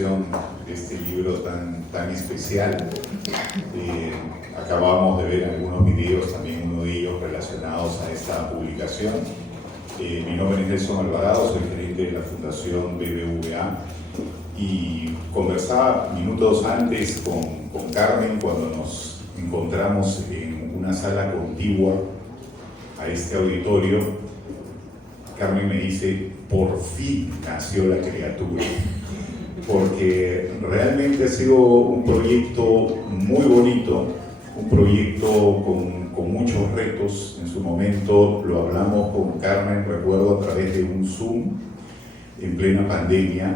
presentación de este libro tan especial. Acabamos de ver algunos videos, también uno de ellos relacionados a esta publicación. Mi nombre es Nelson Alvarado, soy gerente de la Fundación BBVA y conversaba minutos antes con Carmen cuando nos encontramos en una sala contigua a este auditorio. Carmen me dice, por fin nació la criatura, porque realmente ha sido un proyecto muy bonito, un proyecto con muchos retos. En su momento lo hablamos con Carmen, recuerdo, a través de un Zoom en plena pandemia,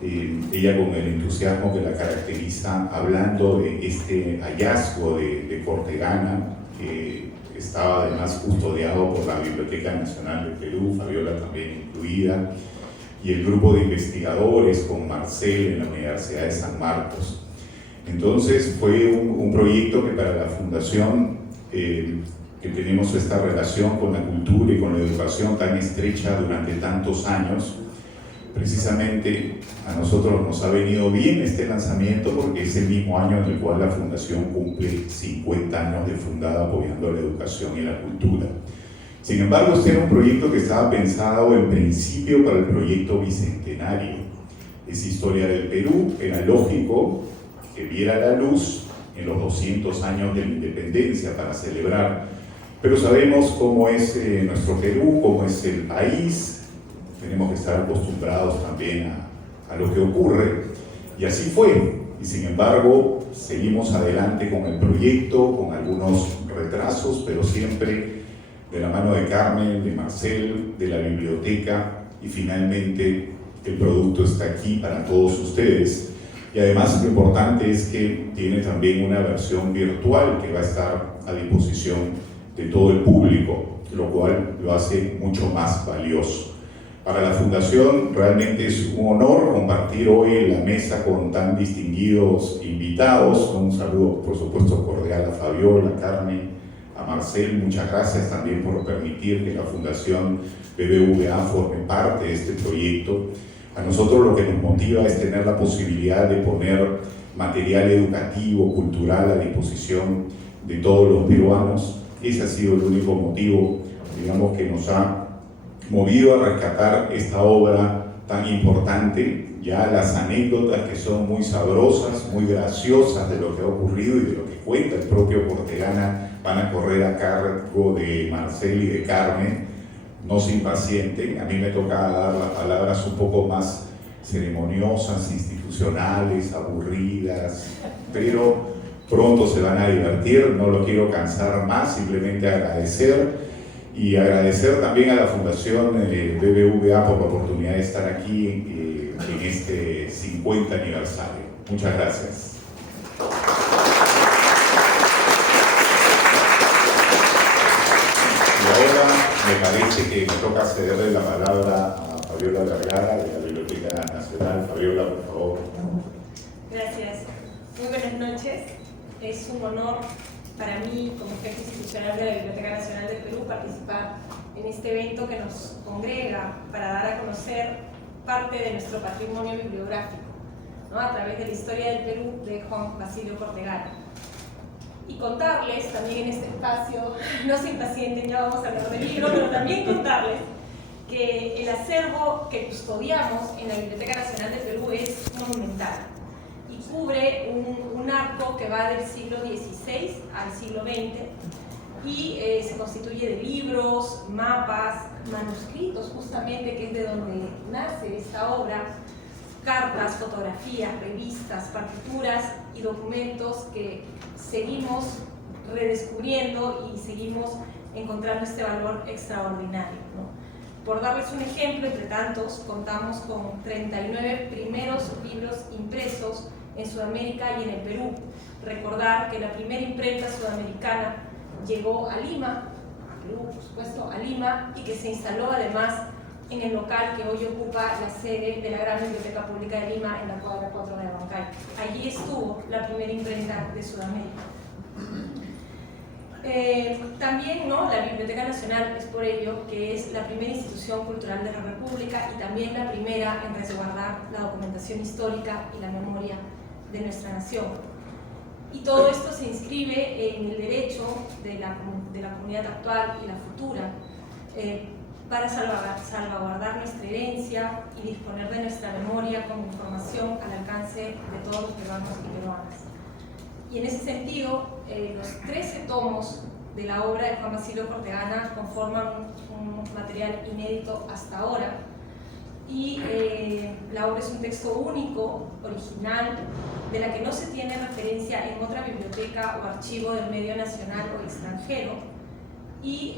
ella con el entusiasmo que la caracteriza, hablando de este hallazgo de Cortegana, que estaba además custodiado por la Biblioteca Nacional de Perú, Fabiola también incluida, y el grupo de investigadores con Marcel en la Universidad de San Marcos. Entonces fue un proyecto que para la Fundación, que tenemos esta relación con la cultura y con la educación tan estrecha durante tantos años, precisamente a nosotros nos ha venido bien este lanzamiento porque es el mismo año en el cual la Fundación cumple 50 años de fundada apoyando la educación y la cultura. Sin embargo, este era un proyecto que estaba pensado en principio para el proyecto bicentenario. Es historia del Perú, era lógico que viera la luz en los 200 años de la independencia para celebrar, pero sabemos cómo es nuestro Perú, cómo es el país. Tenemos que estar acostumbrados también a lo que ocurre, y así fue. Y sin embargo, seguimos adelante con el proyecto, con algunos retrasos, pero siempre de la mano de Carmen, de Marcel, de la biblioteca, y finalmente el producto está aquí para todos ustedes. Y además lo importante es que tiene también una versión virtual que va a estar a disposición de todo el público, lo cual lo hace mucho más valioso. Para la Fundación realmente es un honor compartir hoy la mesa con tan distinguidos invitados. Un saludo, por supuesto, cordial a Fabiola, a Carmen, a Marcel. Muchas gracias también por permitir que la Fundación BBVA forme parte de este proyecto. A nosotros lo que nos motiva es tener la posibilidad de poner material educativo, cultural a disposición de todos los peruanos. Ese ha sido el único motivo, digamos, que nos ha movido a rescatar esta obra tan importante. Ya las anécdotas, que son muy sabrosas, muy graciosas de lo que ha ocurrido y de lo que cuenta el propio Cortegana, van a correr a cargo de Marcel y de Carmen. No se impacienten, a mí me toca dar las palabras un poco más ceremoniosas, institucionales, aburridas, pero pronto se van a divertir. No lo quiero cansar más, simplemente agradecer. Y agradecer también a la Fundación BBVA por la oportunidad de estar aquí en este 50 aniversario. Muchas gracias. Y ahora me parece que me toca cederle la palabra a Fabiola Vergara de la Biblioteca Nacional. Fabiola, por favor. Gracias. Muy buenas noches. Es un honor para mí, como jefe institucional de la Biblioteca Nacional del Perú, participar en este evento que nos congrega para dar a conocer parte de nuestro patrimonio bibliográfico, ¿no?, a través de la historia del Perú de Juan Basilio Cortegana. Y contarles también en este espacio, no se impacienten, ya vamos a hablar del libro, pero también contarles que el acervo que custodiamos en la Biblioteca Nacional del Perú es monumental. Cubre un arco que va del siglo XVI al siglo XX y se constituye de libros, mapas, manuscritos, justamente, que es de donde nace esta obra, cartas, fotografías, revistas, partituras y documentos que seguimos redescubriendo y seguimos encontrando este valor extraordinario, ¿no? Por darles un ejemplo, entre tantos, contamos con 39 primeros libros impresos en Sudamérica y en el Perú. Recordar que la primera imprenta sudamericana llegó a Lima, a Perú, por supuesto, a Lima, y que se instaló además en el local que hoy ocupa la sede de la Gran Biblioteca Pública de Lima, en la cuadra 4 de Abancay. Allí estuvo la primera imprenta de Sudamérica. También, ¿no?, la Biblioteca Nacional es por ello que es la primera institución cultural de la República y también la primera en resguardar la documentación histórica y la memoria de nuestra nación. Y todo esto se inscribe en el derecho de la comunidad actual y la futura para salvaguardar nuestra herencia y disponer de nuestra memoria como información al alcance de todos los peruanos y peruanas. Y en ese sentido, los 13 tomos de la obra de Juan Basilio Cortegana conforman un material inédito hasta ahora, y la obra es un texto único, original, de la que no se tiene referencia en otra biblioteca o archivo del medio nacional o extranjero, y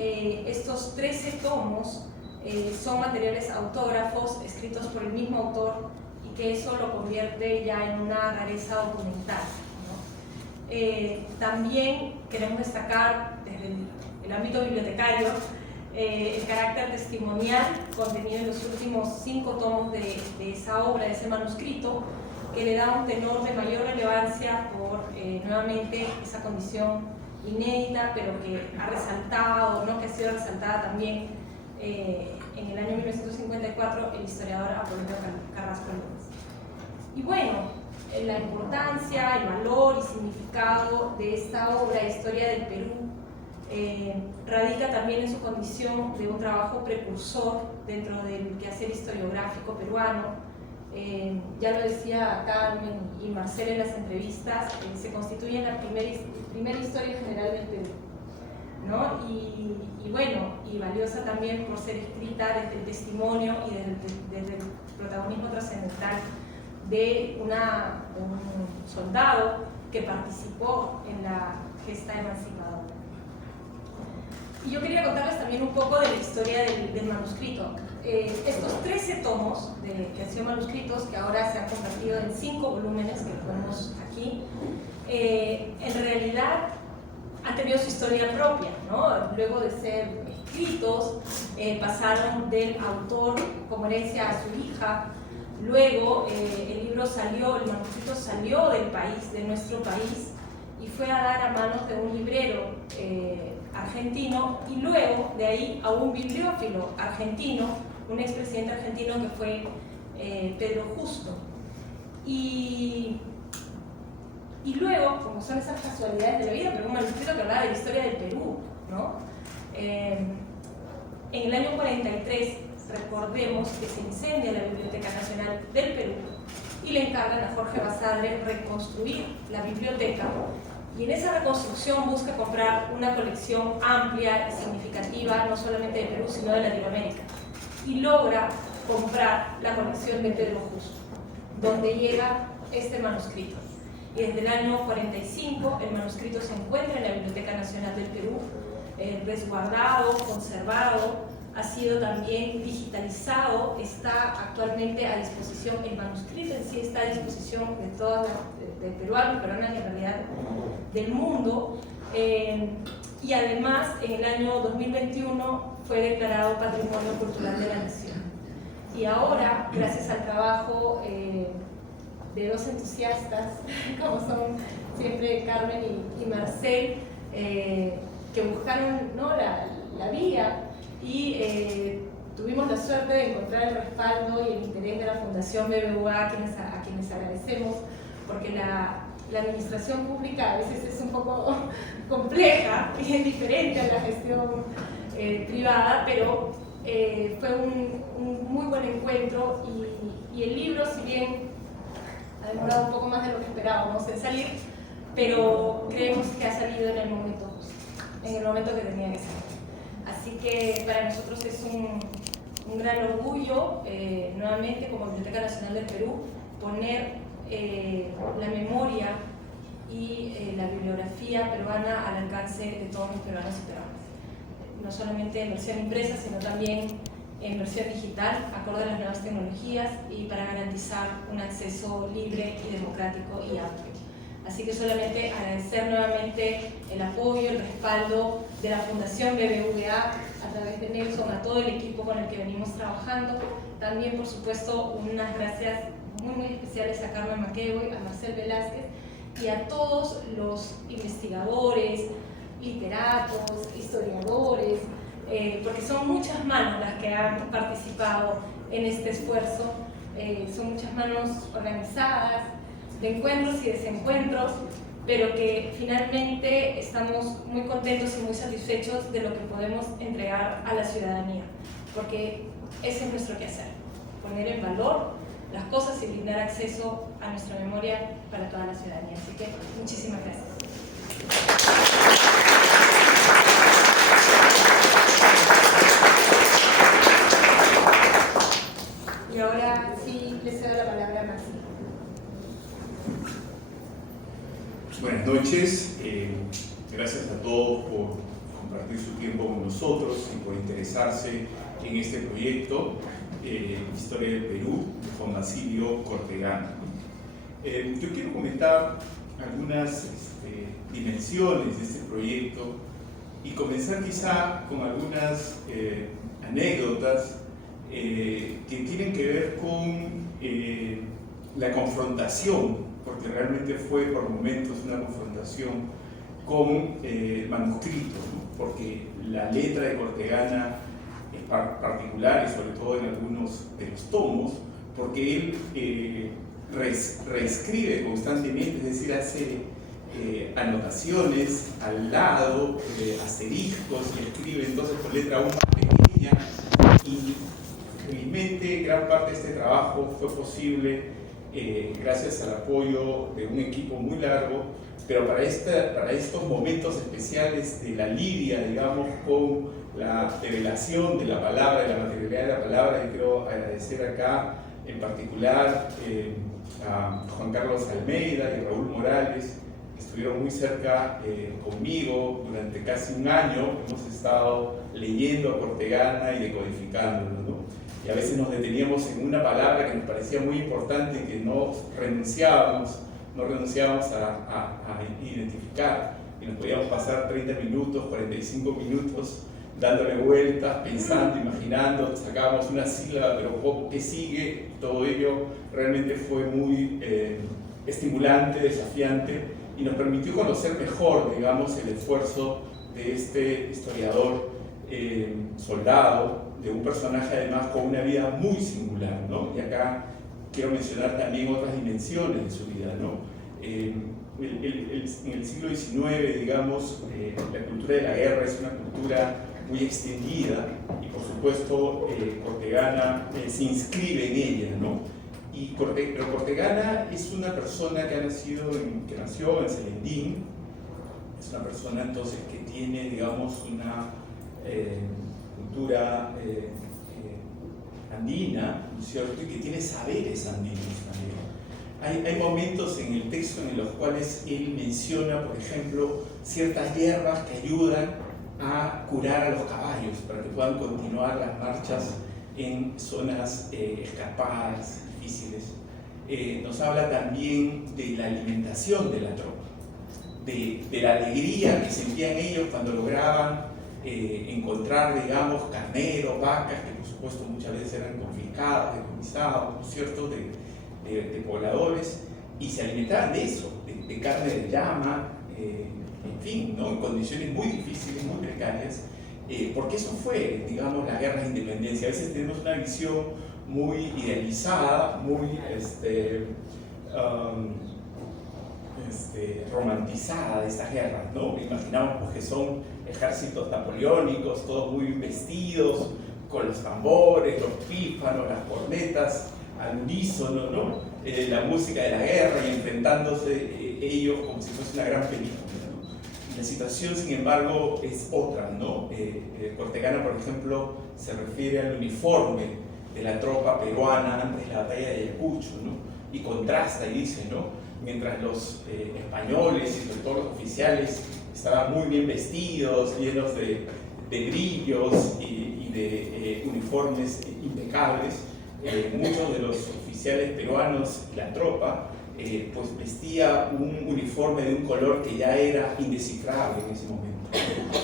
estos 13 tomos son materiales autógrafos escritos por el mismo autor, y que eso lo convierte ya en una rareza documental, ¿no? También queremos destacar desde el ámbito bibliotecario el carácter testimonial contenido en los últimos 5 tomos de esa obra, de ese manuscrito, que le da un tenor de mayor relevancia por nuevamente esa condición inédita, pero que ha resaltado, ¿no?, que ha sido resaltada también en el año 1954 el historiador Apolonio Carrasco López. Y bueno, la importancia, el valor y significado de esta obra, Historia del Perú, radica también en su condición de un trabajo precursor dentro del quehacer historiográfico peruano. Ya lo decía Carmen y Marcel en las entrevistas, se constituye en la primera historia general del Perú, ¿no? Y bueno, y valiosa también por ser escrita desde el testimonio y desde el protagonismo trascendental de un soldado que participó en la gesta emancipadora. Y yo quería contarles también un poco de la historia del manuscrito. Estos 13 tomos que han sido manuscritos, que ahora se han convertido en 5 volúmenes que ponemos aquí, en realidad han tenido su historia propia, ¿no? Luego de ser escritos, pasaron del autor como herencia a su hija. Luego el manuscrito salió del país, de nuestro país, y fue a dar a manos de un librero argentino, y luego de ahí a un bibliófilo argentino, un expresidente argentino que fue Pedro Justo. Y luego, como son esas casualidades de la vida, pero un manuscrito que hablaba de la historia del Perú, ¿no? En el año 43, recordemos que se incendia la Biblioteca Nacional del Perú y le encargan a Jorge Basadre reconstruir la biblioteca, y en esa reconstrucción busca comprar una colección amplia y significativa, no solamente de Perú, sino de Latinoamérica, y logra comprar la colección de Pedro Justo, donde llega este manuscrito. Y desde el año 45 el manuscrito se encuentra en la Biblioteca Nacional del Perú, resguardado, conservado, ha sido también digitalizado, está actualmente a disposición, el manuscrito en sí está a disposición de todas de peruanos, peruanas y en realidad del mundo, y además en el año 2021 fue declarado Patrimonio Cultural de la Nación. Y ahora, gracias al trabajo de dos entusiastas, como son siempre Carmen y Marcel, que buscaron, ¿no?, la vía, y tuvimos la suerte de encontrar el respaldo y el interés de la Fundación BBVA, a quienes agradecemos, porque la administración pública a veces es un poco compleja y es diferente a la gestión privada, pero fue un muy buen encuentro, y el libro, si bien ha demorado un poco más de lo que esperábamos en salir, pero creemos que ha salido en el momento que tenía que salir. Así que para nosotros es un gran orgullo, nuevamente como Biblioteca Nacional del Perú, poner la memoria y la bibliografía peruana al alcance de todos los peruanos y peruanas. No solamente en versión impresa, sino también en versión digital, acorde a las nuevas tecnologías, y para garantizar un acceso libre y democrático y amplio. Así que solamente agradecer nuevamente el apoyo, el respaldo de la Fundación BBVA a través de Nelson, a todo el equipo con el que venimos trabajando. También, por supuesto, unas gracias muy especiales a Carmen Maquevoy, a Marcel Velázquez y a todos los investigadores literatos, historiadores, porque son muchas manos las que han participado en este esfuerzo, son muchas manos organizadas, de encuentros y desencuentros, pero que finalmente estamos muy contentos y muy satisfechos de lo que podemos entregar a la ciudadanía, porque ese es nuestro quehacer, poner en valor las cosas y brindar acceso a nuestra memoria para toda la ciudadanía. Así que muchísimas gracias. Y ahora sí le cedo la palabra a Maxi. Buenas noches, gracias a todos por compartir su tiempo con nosotros y por interesarse en este proyecto, Historia del Perú, de Juan Basilio Cortegana. Yo quiero comentar algunas dimensiones de este proyecto y comenzar quizá con algunas anécdotas que tienen que ver con la confrontación, porque realmente fue por momentos una confrontación con manuscritos, ¿no? Porque la letra de Cortegana es particular y sobre todo en algunos de los tomos, porque él reescribe constantemente, es decir, hace anotaciones al lado, asteriscos, y escribe entonces con letra aún más pequeña, y felizmente gran parte de este trabajo fue posible gracias al apoyo de un equipo muy largo, pero para estos momentos especiales de la lidia, digamos, con la revelación de la palabra, de la materialidad de la palabra, y quiero agradecer acá en particular a Juan Carlos Almeida y Raúl Morales, que estuvieron muy cerca conmigo durante casi un año. Hemos estado leyendo a Cortegana y decodificándolo, ¿no? Y a veces nos deteníamos en una palabra que nos parecía muy importante y que no renunciábamos a identificar, y nos podíamos pasar 30 minutos, 45 minutos dándole vueltas, pensando, imaginando, sacábamos una sílaba, pero ¿qué sigue? Todo ello realmente fue muy estimulante, desafiante, y nos permitió conocer mejor, digamos, el esfuerzo de este historiador soldado, de un personaje además con una vida muy singular, ¿no? Y acá quiero mencionar también otras dimensiones de su vida, ¿no? En el siglo XIX, digamos, la cultura de la guerra es una cultura muy extendida, y por supuesto Cortegana se inscribe en ella, ¿no? Pero Cortegana es una persona que nació en Selendín, es una persona entonces que tiene, digamos, una cultura andina, ¿no es cierto?, y que tiene saberes andinos también. Hay momentos en el texto en los cuales él menciona, por ejemplo, ciertas hierbas que ayudan a curar a los caballos para que puedan continuar las marchas en zonas escarpadas, difíciles. Nos habla también de la alimentación de la tropa, de la alegría que sentían ellos cuando lograban encontrar, digamos, carneros, vacas, que por supuesto muchas veces eran confiscadas, decomisadas, ¿no es cierto?, de pobladores, y se alimentaban de eso, de carne de llama, en fin, ¿no?, en condiciones muy difíciles, muy precarias, porque eso fue, digamos, la guerra de independencia. A veces tenemos una visión muy idealizada, muy romantizada de estas guerras, ¿no? Imaginamos pues, que son ejércitos napoleónicos, todos muy vestidos, con los tambores, los pífanos, las cornetas, al unísono, ¿no? La música de la guerra y enfrentándose ellos como si fuese una gran película, ¿no? La situación, sin embargo, es otra, ¿no? Cortegana, por ejemplo, se refiere al uniforme de la tropa peruana antes de la batalla de Ayacucho, ¿no? Y contrasta y dice, ¿no?, mientras los españoles y sobre todo los oficiales estaban muy bien vestidos, llenos de brillos y de uniformes impecables, muchos de los oficiales peruanos y la tropa pues vestía un uniforme de un color que ya era indescifrable en ese momento.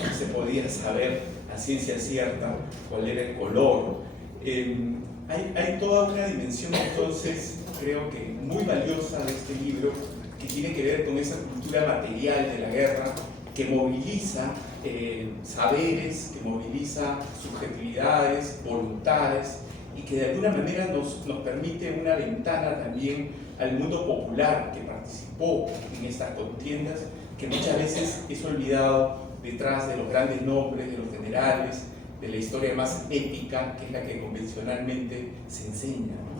No se podía saber a ciencia cierta cuál era el color. Hay toda una dimensión entonces, creo que muy valiosa de este libro, que tiene que ver con esa cultura material de la guerra, que moviliza saberes, que moviliza subjetividades, voluntades, y que de alguna manera nos permite una ventana también al mundo popular que participó en estas contiendas, que muchas veces es olvidado detrás de los grandes nombres, de los generales, de la historia más épica, que es la que convencionalmente se enseña, ¿no?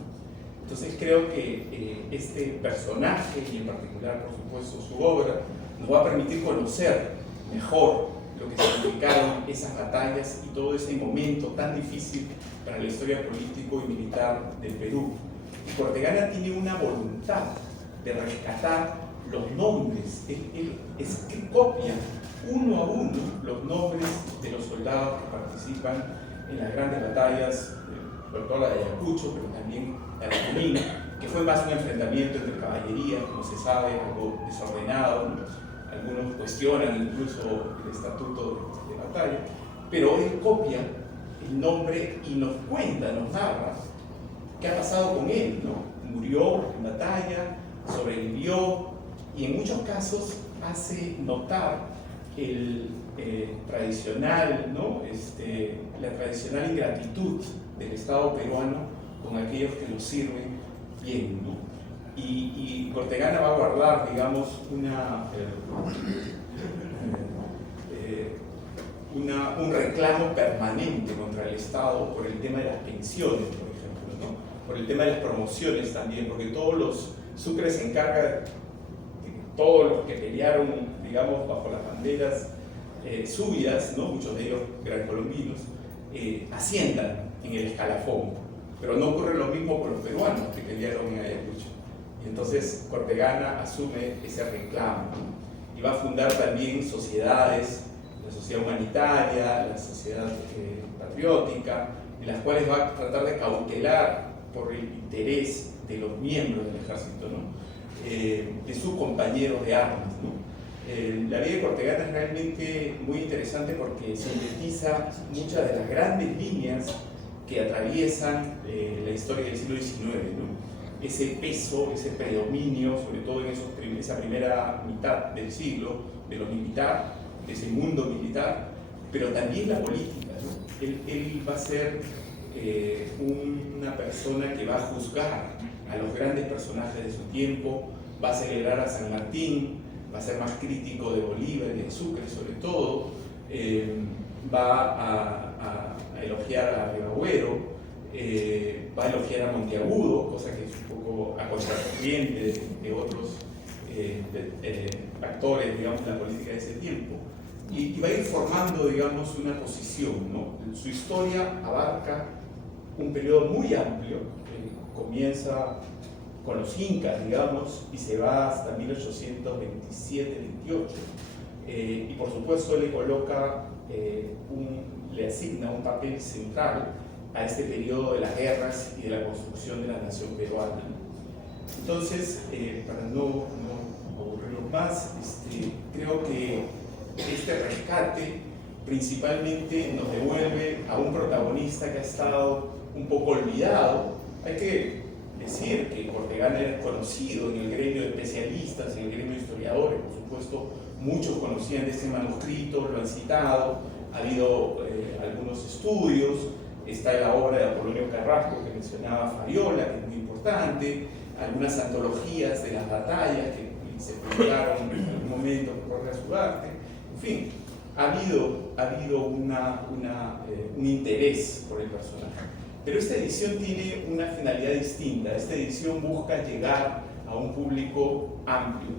Entonces creo que este personaje, y en particular, por supuesto, su obra, nos va a permitir conocer mejor lo que significaron esas batallas y todo ese momento tan difícil para la historia político y militar del Perú. Y Cortegana tiene una voluntad de rescatar los nombres, él copia uno a uno los nombres de los soldados que participan en las grandes batallas, sobre todo la de Ayacucho, pero también la de Junín, que fue más un enfrentamiento entre caballería, como se sabe, algo desordenado, ¿no? Algunos cuestionan incluso el estatuto de batalla, pero él copia el nombre y nos cuenta, nos narra qué ha pasado con él, ¿no? Murió en batalla, sobrevivió, y en muchos casos hace notar el tradicional, ¿no? La tradicional ingratitud del Estado peruano con aquellos que lo sirven bien, ¿no? Y Cortegana va a guardar, digamos, un reclamo permanente contra el Estado por el tema de las pensiones, por ejemplo, ¿no? Por el tema de las promociones también, porque Sucre se encarga de que todos los que pelearon, digamos, bajo las banderas suyas, ¿no? Muchos de ellos grancolombinos, asciendan en el escalafón, pero no ocurre lo mismo con los peruanos que pelearon en Ayacucho. Y entonces Cortegana asume ese reclamo, ¿no? Y va a fundar también sociedades, la sociedad humanitaria, la sociedad patriótica, en las cuales va a tratar de cautelar por el interés de los miembros del ejército, ¿no? De sus compañeros de armas, ¿no? La vida de Cortegana es realmente muy interesante porque sintetiza muchas de las grandes líneas que atraviesan la historia del siglo XIX, ¿no? Ese peso, ese predominio, sobre todo en esa primera mitad del siglo, de lo militar, de ese mundo militar, pero también la política, ¿no? Él va a ser una persona que va a juzgar a los grandes personajes de su tiempo, va a celebrar a San Martín, va a ser más crítico de Bolívar y de Sucre sobre todo, va a elogiar a Ribagüero, va a elogiar a Monteagudo, cosa que es un poco a contracorriente de otros actores, digamos, de la política de ese tiempo, y va a ir formando, digamos, una posición, ¿no? Su historia abarca un periodo muy amplio, comienza con los incas, digamos, y se va hasta 1827-28, y por supuesto le coloca, le asigna un papel central a este periodo de las guerras y de la construcción de la nación peruana. Entonces, para no aburrirlos más, creo que este rescate principalmente nos devuelve a un protagonista que ha estado un poco olvidado. Hay que decir que Cortegana era conocido en el gremio de especialistas, en el gremio de historiadores, por supuesto, muchos conocían de este manuscrito, lo han citado, ha habido algunos estudios, está la obra de Apolonio Carrasco que mencionaba Fabiola, que es muy importante, algunas antologías de las batallas que se publicaron en algún momento por Jorge Azugarte, en fin, ha habido un interés por el personaje. Pero esta edición tiene una finalidad distinta. Esta edición busca llegar a un público amplio,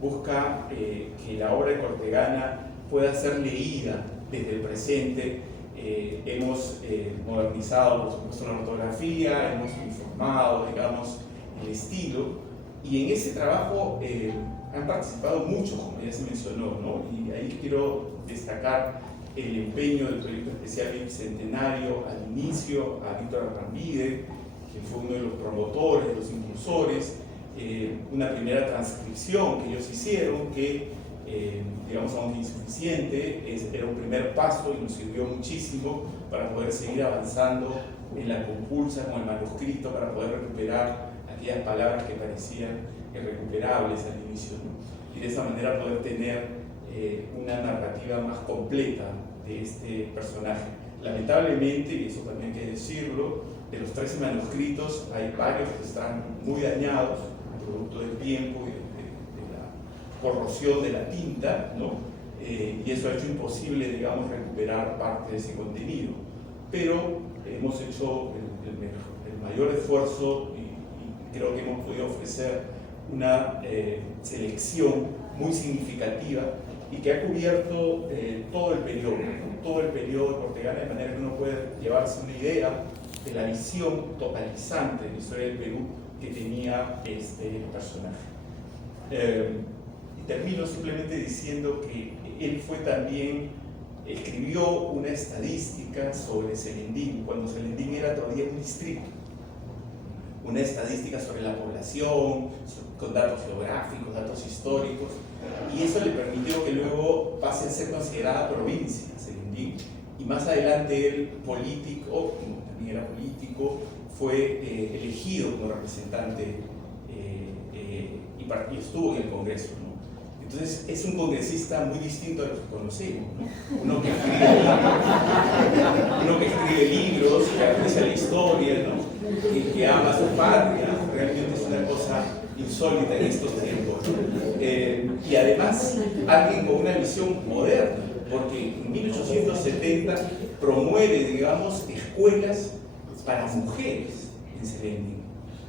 busca que la obra de Cortegana pueda ser leída desde el presente. Hemos modernizado, por supuesto, la ortografía, hemos informado, digamos, el estilo, y en ese trabajo han participado muchos, como ya se mencionó, ¿no? Y ahí quiero destacar el empeño del proyecto especial bicentenario al inicio, a Víctor Arrambide, que fue uno de los promotores, de los impulsores, una primera transcripción que ellos hicieron, que, digamos, aunque insuficiente, era un primer paso y nos sirvió muchísimo para poder seguir avanzando en la compulsa con el manuscrito, para poder recuperar aquellas palabras que parecían irrecuperables al inicio, ¿no? Y de esa manera poder tener una narrativa más completa de este personaje. Lamentablemente, y eso también hay que decirlo, de los 13 manuscritos hay varios que están muy dañados, producto del tiempo y de la corrosión de la tinta, ¿no? Y eso ha hecho imposible, digamos, recuperar parte de ese contenido. Pero hemos hecho el mayor esfuerzo y creo que hemos podido ofrecer una selección muy significativa y que ha cubierto todo el periodo, ¿no? Todo el periodo de Cortegana, de manera que uno puede llevarse una idea de la visión totalizante de la historia del Perú que tenía este personaje. Y termino simplemente diciendo que él fue también, escribió una estadística sobre Selendín, cuando Selendín era todavía un distrito. Una estadística sobre la población, con datos geográficos, datos históricos, y eso le permitió que luego pase a ser considerada provincia, Selendín, y más adelante él, político, como también era político, fue elegido como representante y estuvo en el Congreso, ¿no? Entonces es un congresista muy distinto a los que conocemos, ¿no? Uno que escribe libros, que aprecia la historia, ¿no? que ama a su patria, realmente es una cosa insólita en estos tiempos, ¿no? Y además alguien con una visión moderna, porque en 1870 promueve, digamos, escuelas para mujeres en Selendín,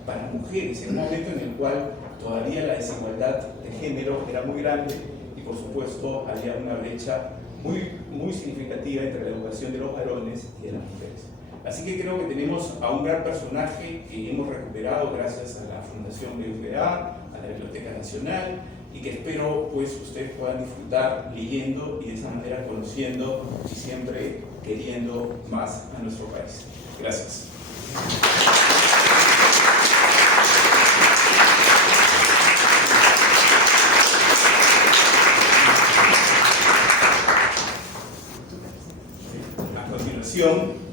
para mujeres, en un momento en el cual todavía la desigualdad de género era muy grande y por supuesto había una brecha muy significativa entre la educación de los varones y de las mujeres. Así que creo que tenemos a un gran personaje que hemos recuperado gracias a la Fundación BBVA, a la Biblioteca Nacional, y que espero pues ustedes puedan disfrutar leyendo y de esa manera conociendo y siempre queriendo más a nuestro país. Gracias. A continuación,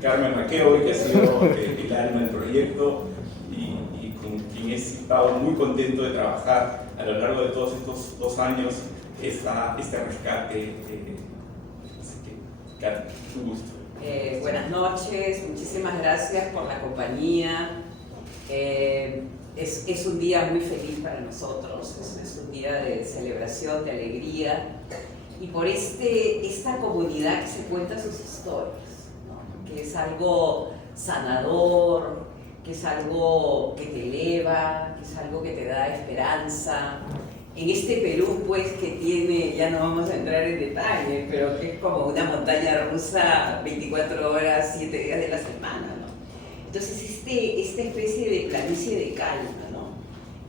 Carmen Maqueo, que ha sido el alma del proyecto y con quien he estado muy contento de trabajar a lo largo de todos estos 2 años este rescate. Así que, Carmen, un gusto. Buenas noches, muchísimas gracias por la compañía. Es un día muy feliz para nosotros, es un día de celebración, de alegría, y por esta comunidad que se cuenta sus historias, ¿no? Que es algo sanador, que es algo que te eleva, que es algo que te da esperanza. En este Perú, pues, que tiene, ya no vamos a entrar en detalle, pero que es como una montaña rusa 24 horas, 7 días de la semana, ¿no? Entonces, esta especie de planicie de calma, ¿no?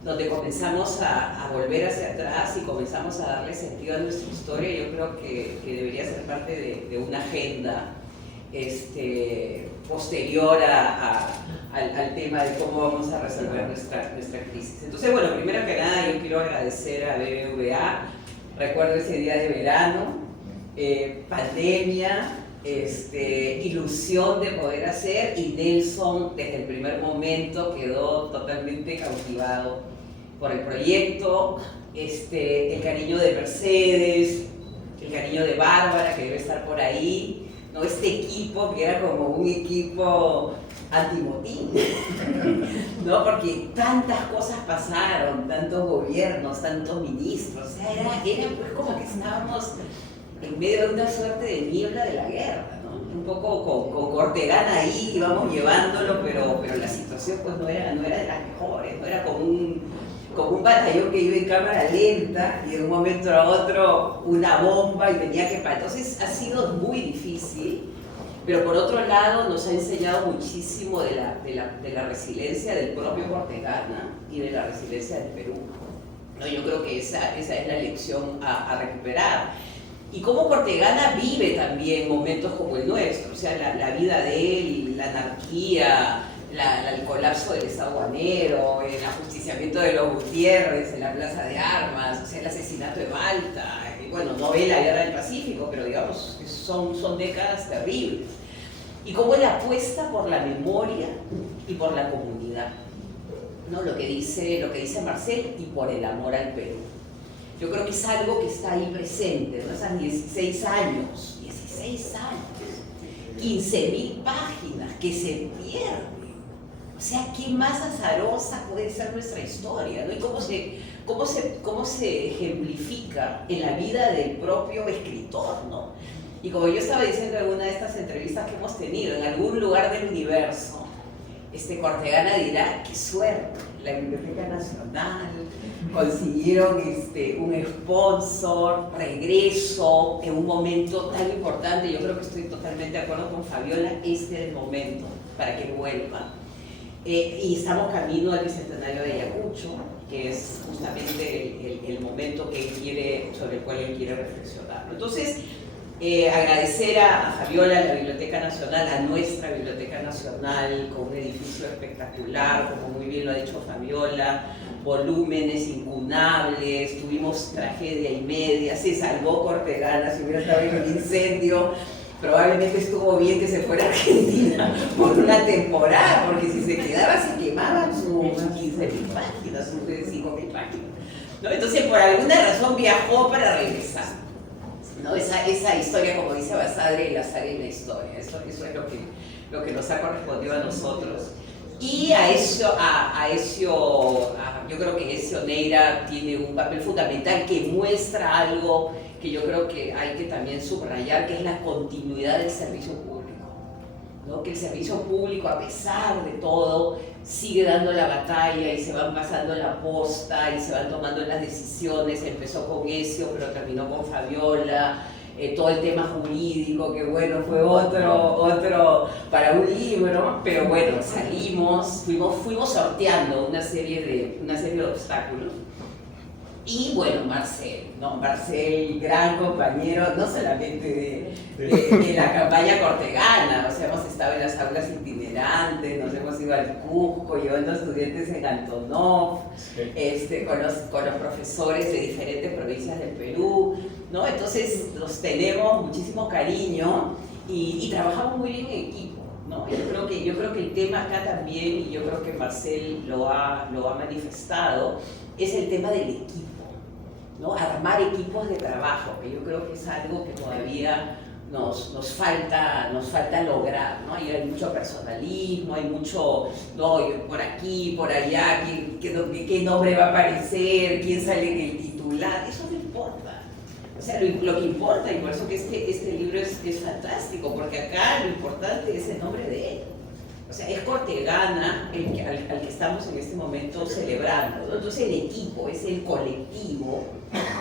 Donde comenzamos a volver hacia atrás y comenzamos a darle sentido a nuestra historia, yo creo que debería ser parte de una agenda posterior al tema de cómo vamos a resolver nuestra crisis. Entonces, bueno, primero que nada yo quiero agradecer a BBVA. Recuerdo ese día de verano, pandemia, ilusión de poder hacer, y Nelson desde el primer momento quedó totalmente cautivado por el proyecto, el cariño de Mercedes, el cariño de Bárbara, que debe estar por ahí, ¿no? Este equipo que era como un equipo antimotín, ¿no? Porque tantas cosas pasaron, tantos gobiernos, tantos ministros, o sea, era pues como que estábamos en medio de una suerte de niebla de la guerra, ¿no? Un poco con Cortegana ahí íbamos llevándolo, pero la situación pues no era de las mejores, no era como un batallón que iba en cámara lenta y de un momento a otro una bomba y tenía que parar. Entonces ha sido muy difícil, pero por otro lado nos ha enseñado muchísimo de la resiliencia del propio Cortegana y de la resiliencia del Perú, ¿no? Yo creo que esa es la lección a recuperar. Y cómo Cortegana vive también momentos como el nuestro, o sea, la vida de él, la anarquía, el colapso del Estado Guanero, el ajusticiamiento de los Gutiérrez en la Plaza de Armas, o sea, el asesinato de Malta, bueno, no ve la Guerra del Pacífico, pero digamos que son décadas terribles. Y cómo él apuesta por la memoria y por la comunidad, ¿no? Lo que dice Marcel, y por el amor al Perú. yo creo que es algo que está ahí presente, ¿no? O sea, 16 años, 15.000 páginas que se pierden. O sea, ¿qué más azarosa puede ser nuestra historia, ¿no? Y cómo se ejemplifica en la vida del propio escritor, ¿no? Y como yo estaba diciendo en una de estas entrevistas que hemos tenido, en algún lugar del universo, Cortegana dirá, qué suerte, la Biblioteca Nacional, consiguieron un sponsor, regreso, en un momento tan importante. Yo creo que estoy totalmente de acuerdo con Fabiola, este es el momento para que vuelva. Y estamos camino al Bicentenario de Ayacucho, que es justamente el momento sobre el cual él quiere reflexionar. Entonces, agradecer a Fabiola, a la Biblioteca Nacional, a nuestra Biblioteca Nacional, con un edificio espectacular, como muy bien lo ha dicho Fabiola, volúmenes incunables, tuvimos tragedia y media, se salvó Cortegana, si hubiera estado en el incendio, probablemente estuvo bien que se fuera a Argentina por una temporada, porque si se quedaba se quemaban sus 15.000 páginas, sus 5.000 páginas, ¿no? Entonces por alguna razón viajó para regresar, ¿no? Esa historia, como dice Basadre, el azar en la historia, eso es lo que nos ha correspondido a nosotros. Y yo creo que Ezio Neira tiene un papel fundamental que muestra algo que yo creo que hay que también subrayar, que es la continuidad del servicio público, ¿no? Que el servicio público, a pesar de todo, sigue dando la batalla y se van pasando la posta y se van tomando las decisiones. Empezó con Ezio, pero terminó con Fabiola. Todo el tema jurídico, que bueno, fue otro para un libro, pero bueno, salimos, fuimos sorteando una serie de obstáculos. Y bueno, Marcel, gran compañero, no solamente de la campaña cortegana, o sea, hemos estado en las aulas itinerantes, nos hemos ido al Cusco, llevando estudiantes en Antonov, con los profesores de diferentes provincias del Perú, ¿no? Entonces nos tenemos muchísimo cariño y trabajamos muy bien en equipo, ¿no? Yo creo que el tema acá también, y yo creo que Marcel lo ha manifestado, es el tema del equipo, ¿no? Armar equipos de trabajo, que yo creo que es algo que todavía nos falta lograr, ¿no? Hay mucho personalismo, hay mucho, no, por aquí, por allá, qué nombre va a aparecer, quién sale en el titular, eso no importa. O sea, lo que importa, y por eso que este libro es fantástico, porque acá lo importante es el nombre de él. O sea, es Cortegana al que estamos en este momento celebrando, ¿no? Entonces el equipo es el colectivo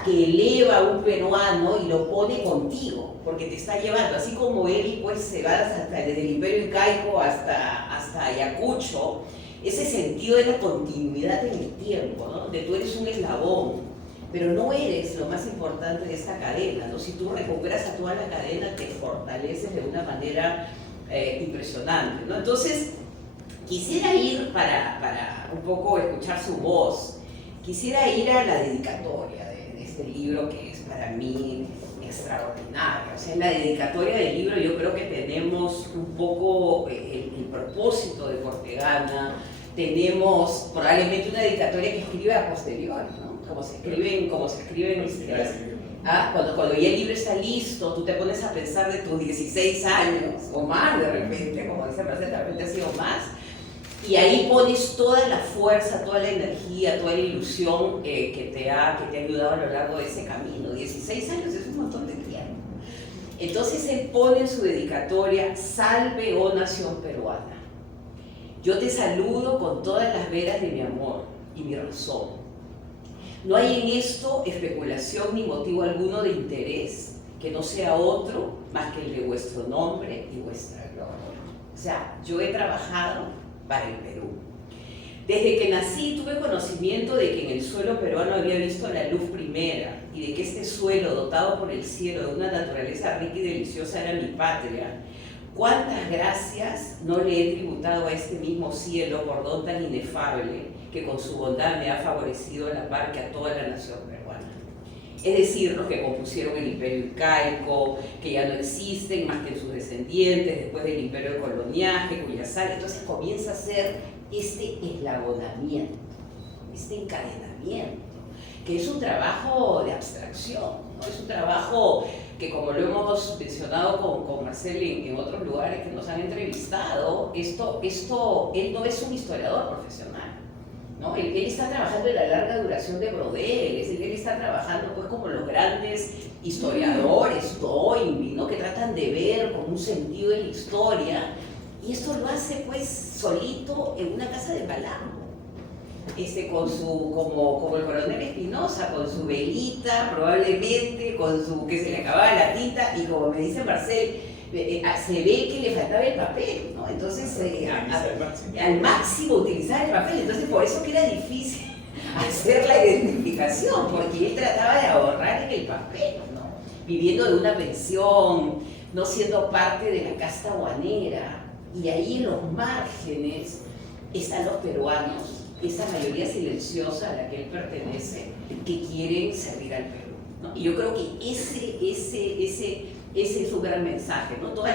que eleva a un peruano y lo pone contigo, porque te está llevando, así como él pues se va desde el Imperio Incaico hasta Ayacucho, ese sentido de la continuidad en el tiempo, ¿no? Donde tú eres un eslabón, pero no eres lo más importante de esta cadena, ¿no? Si tú recuperas a toda la cadena, te fortaleces de una manera impresionante, ¿no? Entonces, quisiera ir para un poco escuchar su voz, quisiera ir a la dedicatoria de este libro, que es para mí extraordinaria. O sea, en la dedicatoria del libro yo creo que tenemos un poco el propósito de Cortegana, tenemos probablemente una dedicatoria que escribe a posteriori, ¿no? Como se escriben cuando ya el libro está listo, tú te pones a pensar de tus 16 años o más de repente, como dice Marcel, de repente ha sido más, y ahí pones toda la fuerza, toda la energía, toda la ilusión que te ha ayudado a lo largo de ese camino. 16 años es un montón de tiempo. Entonces él pone en su dedicatoria: salve, oh nación peruana. Yo te saludo con todas las veras de mi amor y mi razón. No hay en esto especulación ni motivo alguno de interés que no sea otro más que el de vuestro nombre y vuestra gloria. O sea, yo he trabajado para el Perú. Desde que nací tuve conocimiento de que en el suelo peruano había visto la luz primera y de que este suelo, dotado por el cielo de una naturaleza rica y deliciosa, era mi patria. Cuántas gracias no le he tributado a este mismo cielo por don tan inefable que con su bondad me ha favorecido a la par que a toda la nación peruana. Es decir, los que compusieron el Imperio Incaico, que ya no existen más que en sus descendientes después del Imperio del Coloniaje, cuya sal. Entonces comienza a ser este eslabonamiento, este encadenamiento. que es un trabajo de abstracción, ¿no? Es un trabajo que, como lo hemos mencionado con Marcel en otros lugares que nos han entrevistado, él no es un historiador profesional, ¿no? Él está trabajando en la larga duración de Brodel, él está trabajando pues como los grandes historiadores, Toynbee, ¿no? Que tratan de ver con un sentido de la historia, y esto lo hace pues solito en una casa de Palermo. Como el coronel Espinosa, con su velita probablemente, que se le acababa la tinta, y como me dice Marcel, se ve que le faltaba el papel, ¿no? Entonces al máximo utilizar el papel, entonces por eso que era difícil hacer la identificación, porque él trataba de ahorrar en el papel, ¿no? Viviendo de una pensión, no siendo parte de la casta guanera, y ahí en los márgenes están los peruanos, esa mayoría silenciosa a la que él pertenece, que quieren servir al Perú, ¿no? Y yo creo que ese es un gran mensaje, ¿no? Toda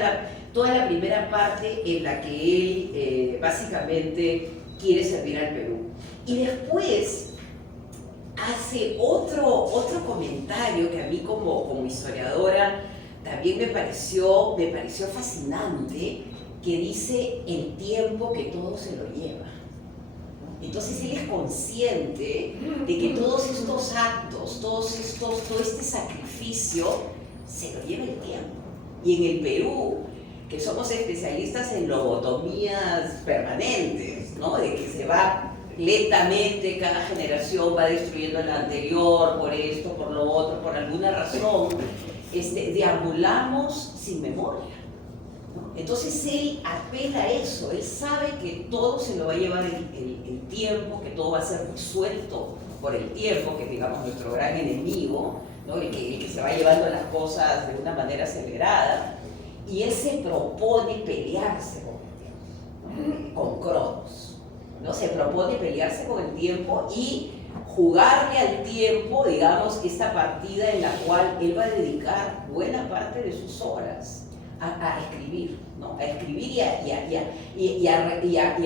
la primera parte en la que él básicamente quiere servir al Perú. Y después hace otro comentario que a mí como historiadora también me pareció fascinante, que dice el tiempo que todo se lo lleva. Entonces él es consciente de que todos estos actos, todo este sacrificio se lo lleva el tiempo. Y en el Perú, que somos especialistas en lobotomías permanentes, ¿no? De que se va lentamente, cada generación va destruyendo a la anterior, por esto, por lo otro, por alguna razón, deambulamos sin memoria. Entonces él apela a eso, él sabe que todo se lo va a llevar el tiempo, que todo va a ser resuelto por el tiempo, que es, digamos, nuestro gran enemigo, ¿no? el que se va llevando las cosas de una manera acelerada, y él se propone pelearse con el tiempo, ¿no? Con Cronos, ¿no? Se propone pelearse con el tiempo y jugarle al tiempo, digamos, esta partida en la cual él va a dedicar buena parte de sus horas a escribir, ¿no? A escribir y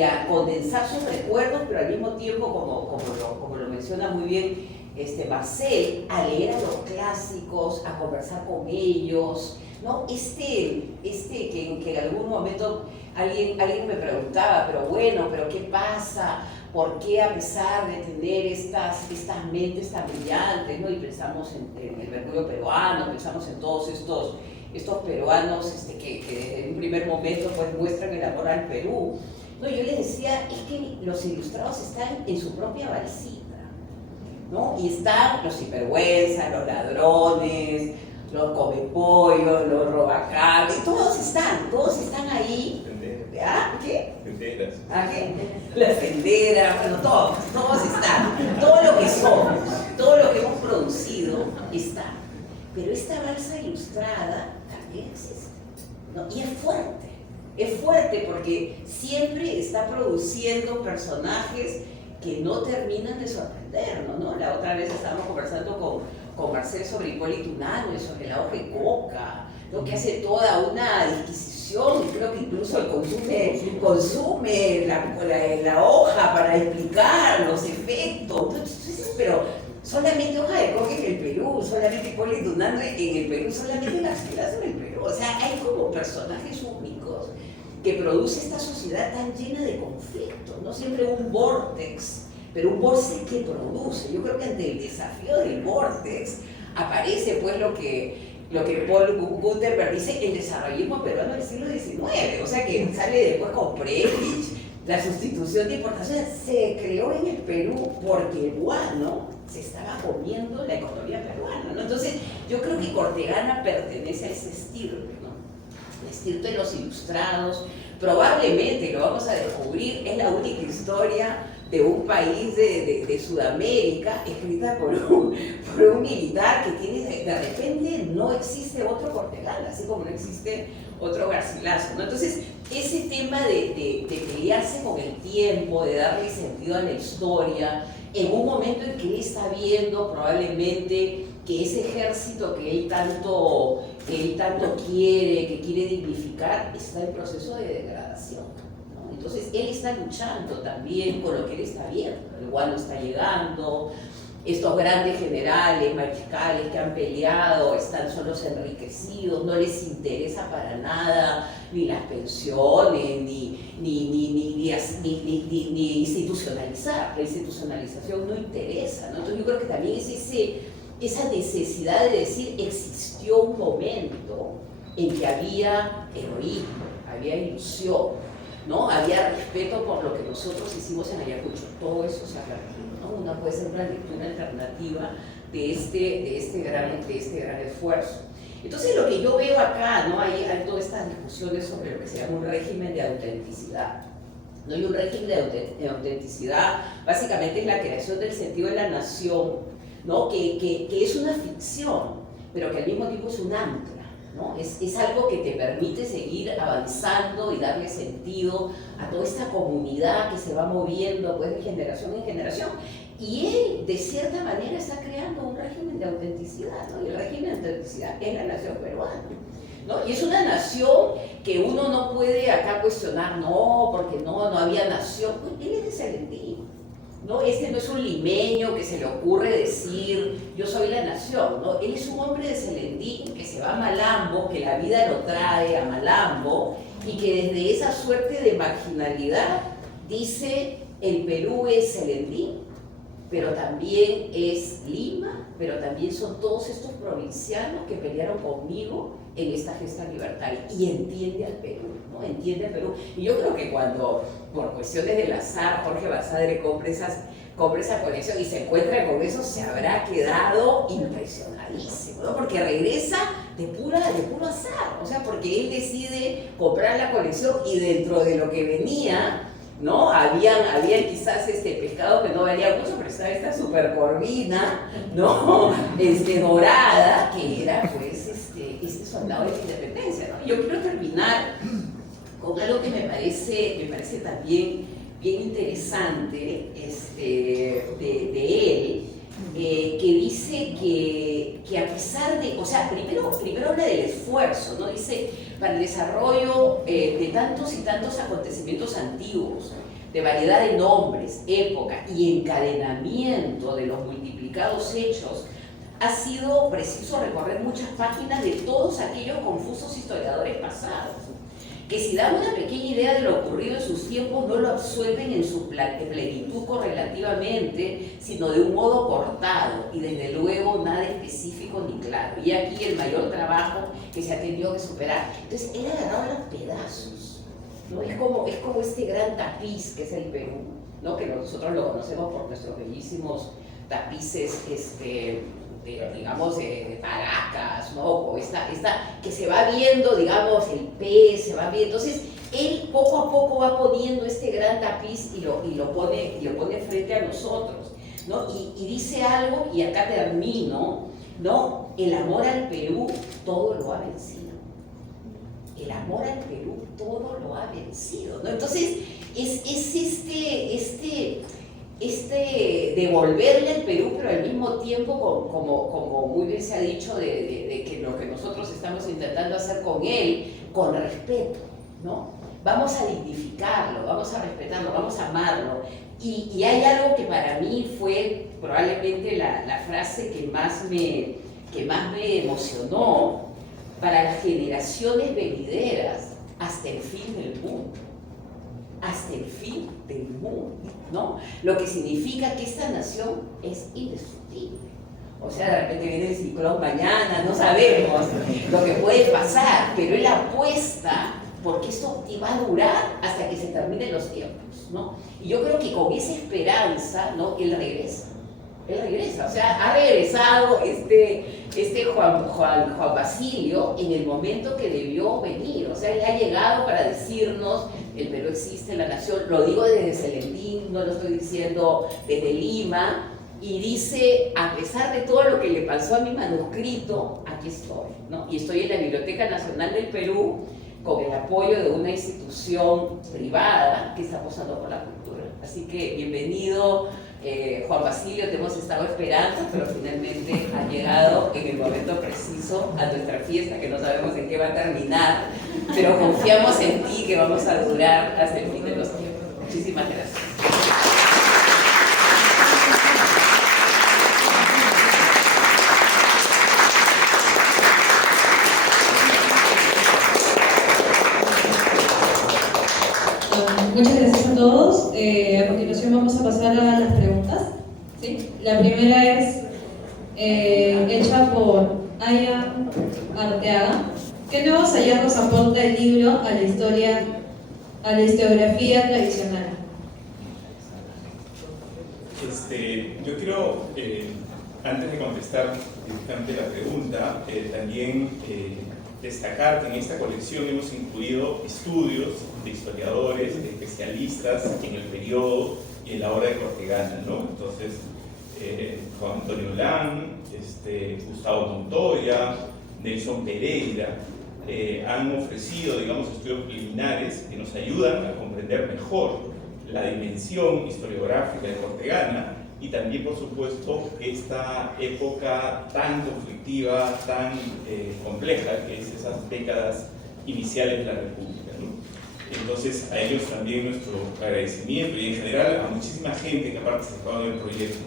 a condensar sus recuerdos, pero al mismo tiempo, como lo menciona muy bien Marcel, a leer a los clásicos, a conversar con ellos, ¿no? Que en algún momento alguien me preguntaba, pero ¿qué pasa? ¿Por qué, a pesar de tener estas mentes tan brillantes, ¿no? Y pensamos en el Mercurio peruano, pensamos en todos estos peruanos que en un primer momento pues muestran el amor al Perú? No, yo les decía, es que los ilustrados están en su propia balsita, ¿no? Y están los sinvergüenzas, los ladrones, los comepollos, los robacarnes, todos están ahí. ¿Ah? ¿Qué? Tenderas. ¿Ah, qué? Las tenderas, bueno, todos están. Todo lo que somos, todo lo que hemos producido está. Pero esta balsa ilustrada también existe, ¿no? Y es fuerte porque siempre está produciendo personajes que no terminan de sorprendernos, ¿no? La otra vez estábamos conversando con Marcel sobre Hipólito Unanue, sobre la hoja de coca, lo que hace toda una disquisición, y creo que incluso consume la hoja para explicar los efectos. Entonces, pero solamente hoja de coca en el Perú, solamente Hipólito Unanue en el Perú, solamente Garcilaso en el Perú. O sea, hay como personajes únicos que produce esta sociedad tan llena de conflictos, no siempre un vórtex, pero un vórtex que produce. Yo creo que ante el desafío del vórtex aparece pues lo que Paul Gutenberg dice, el desarrollismo peruano del siglo XIX, o sea que sale después con Prelich, la sustitución de importaciones se creó en el Perú porque el guano se estaba comiendo la economía peruana, ¿no? Entonces yo creo que Cortegana pertenece a ese estilo, ¿no? El estilo de los ilustrados, probablemente, lo vamos a descubrir, es la única historia de un país de Sudamérica escrita por un militar que tiene, de repente no existe otro Cortegana, así como no existe otro Garcilaso, ¿no? Entonces, ese tema de pelearse con el tiempo, de darle sentido a la historia, en un momento en que él está viendo probablemente que ese ejército que él tanto quiere, que quiere dignificar, está en proceso de degradación, ¿no? Entonces él está luchando también con lo que él está viendo. El guano está llegando, estos grandes generales, mariscales que han peleado, están solos enriquecidos, no les interesa para nada ni las pensiones, ni institucionalizar. La institucionalización no interesa, ¿no? Entonces yo creo que también es esa necesidad de decir, existió un momento en que había heroísmo, había ilusión, ¿no? Había respeto por lo que nosotros hicimos en Ayacucho. Todo eso se ha perdido, ¿no? Una puede ser una lectura alternativa de este gran esfuerzo. Entonces lo que yo veo acá, ¿no? Hay todas estas discusiones sobre lo que se llama un régimen de autenticidad, ¿no? Y un régimen de autenticidad básicamente es la creación del sentido de la nación, ¿no? Que es una ficción, pero que al mismo tiempo es un ancla, ¿no? Es algo que te permite seguir avanzando y darle sentido a toda esta comunidad que se va moviendo, pues, de generación en generación. Y él, de cierta manera, está creando un régimen de autenticidad, ¿no? Y el régimen de autenticidad es la nación peruana, ¿no? Y es una nación que uno no puede acá cuestionar, no, porque no había nación. Pues él es de Celendín, ¿no? Este no es un limeño que se le ocurre decir, yo soy la nación, ¿no? Él es un hombre de Celendín que se va a Malambo, que la vida lo trae a Malambo, y que desde esa suerte de marginalidad dice, el Perú es Celendín, pero también es Lima, pero también son todos estos provincianos que pelearon conmigo en esta gesta libertaria, y entiende al Perú, ¿no? Entiende al Perú. Y yo creo que cuando, por cuestiones del azar, Jorge Basadre compra esa colección y se encuentra con eso, se habrá quedado impresionadísimo, ¿no? Porque regresa de puro azar, o sea, porque él decide comprar la colección y dentro de lo que venía, ¿no? Habían quizás pescado que no valía mucho, pero estaba esta super corvina, ¿no? Dorada, que era pues este soldado de la independencia, ¿no? Yo quiero terminar con algo que me parece también bien interesante de él, que dice que a pesar de, o sea, primero habla del esfuerzo, ¿no? Dice, para el desarrollo de tantos y tantos acontecimientos antiguos, de variedad de nombres, época y encadenamiento de los multiplicados hechos, ha sido preciso recorrer muchas páginas de todos aquellos confusos historiadores pasados, que si dan una pequeña idea de lo ocurrido en sus tiempos, no lo absuelven en su plenitud correlativamente, sino de un modo cortado y desde luego nada específico ni claro. Y aquí el mayor trabajo que se ha tenido que superar. Entonces, él agarraba los pedazos, ¿no? Es como este gran tapiz que es el Perú, ¿no? Que nosotros lo conocemos por nuestros bellísimos tapices, digamos, de Paracas, ¿no? O esta que se va viendo, digamos, el pez, se va viendo. Entonces, él poco a poco va poniendo este gran tapiz y lo pone frente a nosotros, ¿no? Y dice algo, y acá termino, ¿no? El amor al Perú todo lo ha vencido. El amor al Perú todo lo ha vencido, ¿no? Entonces, es devolverle al Perú, pero al mismo tiempo, como muy bien se ha dicho, de que lo que nosotros estamos intentando hacer con él, con respeto, ¿no? Vamos a dignificarlo, vamos a respetarlo, vamos a amarlo. Y hay algo que para mí fue probablemente la frase que más me emocionó: para las generaciones venideras, hasta el fin del mundo. Hasta el fin del mundo, ¿no? Lo que significa que esta nación es indestructible. O sea, de repente viene el ciclón mañana, no sabemos lo que puede pasar, pero él apuesta porque esto va a durar hasta que se terminen los tiempos, ¿no? Y yo creo que con esa esperanza, ¿no? Él regresa, o sea, ha regresado Juan Basilio en el momento que debió venir. O sea, él ha llegado para decirnos, el Perú existe, la nación, lo digo desde Celendín, no lo estoy diciendo desde Lima, y dice, a pesar de todo lo que le pasó a mi manuscrito, aquí estoy, ¿no? Y estoy en la Biblioteca Nacional del Perú con el apoyo de una institución privada que está apostando por la cultura. Así que bienvenido, Juan Basilio, te hemos estado esperando, pero finalmente ha llegado en el momento preciso a nuestra fiesta, que no sabemos en qué va a terminar, pero confiamos en ti que vamos a durar hasta el fin de los tiempos. Muchísimas gracias. La primera es hecha por Ayan Arteaga. ¿Qué nuevos hallazgos aporta el libro a la historiografía tradicional? Yo quiero, antes de contestar directamente la pregunta, también destacar que en esta colección hemos incluido estudios de historiadores, de especialistas en el periodo y en la obra de Cortegana, ¿no? Entonces, Juan Antonio Lang, Gustavo Montoya, Nelson Pereira, han ofrecido, digamos, estudios preliminares que nos ayudan a comprender mejor la dimensión historiográfica de Cortegana y también, por supuesto, esta época tan conflictiva, tan compleja, que es esas décadas iniciales de la República, ¿no? Entonces, a ellos también nuestro agradecimiento y en general a muchísima gente que ha participado en el proyecto.